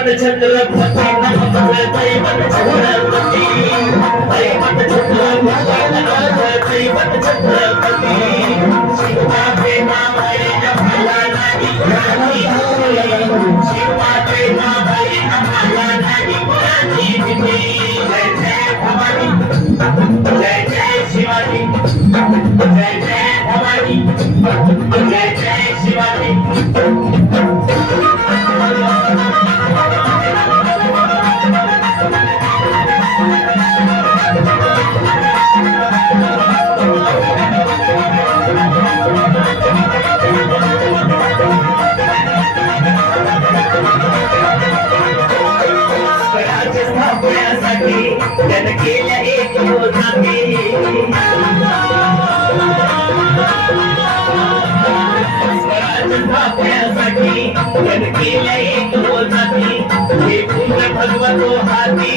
दैवत छत्रपती नमः दैवत छत्रपती दैवत छत्रपती दैवत छत्रपती शिवाचे नाम आहे आम्हाला नाही शिवाचे नाम आहे आम्हाला नाही जय जय भवानी जय जय शिवाजी जय जय भवानी जय जय शिवाजी त्यानं केल्या एक रोजाती स्वराज स्थापण्यासाठी त्यानं केल्या एक रोजाती हे पुण्य भगवतो हाती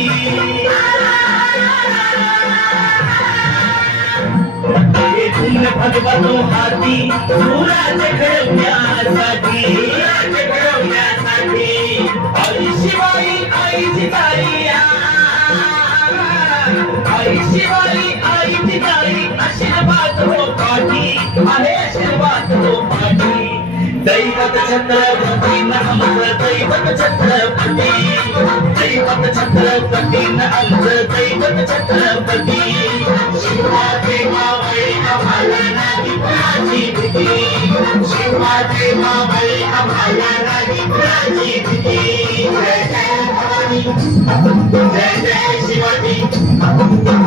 हे पुण्य भगवतो हाती सुराज घडवण्यासाठी आई शिवाई आईची ताई आई शिवाई आईची ताई आशीर्वाद हो पाठी आहे आशीर्वाद हो पाठी दैवत छत्रपती नमः दैवत छत्रपती दैवत छत्रपती नमः दैवत छत्रपती शिवाचे मावळे आम्हाला नाही कुणाची भीती शिवाचे मावळे आम्हाला नाही कुणाची भीती जय जय भवानी जय जय शिवाजी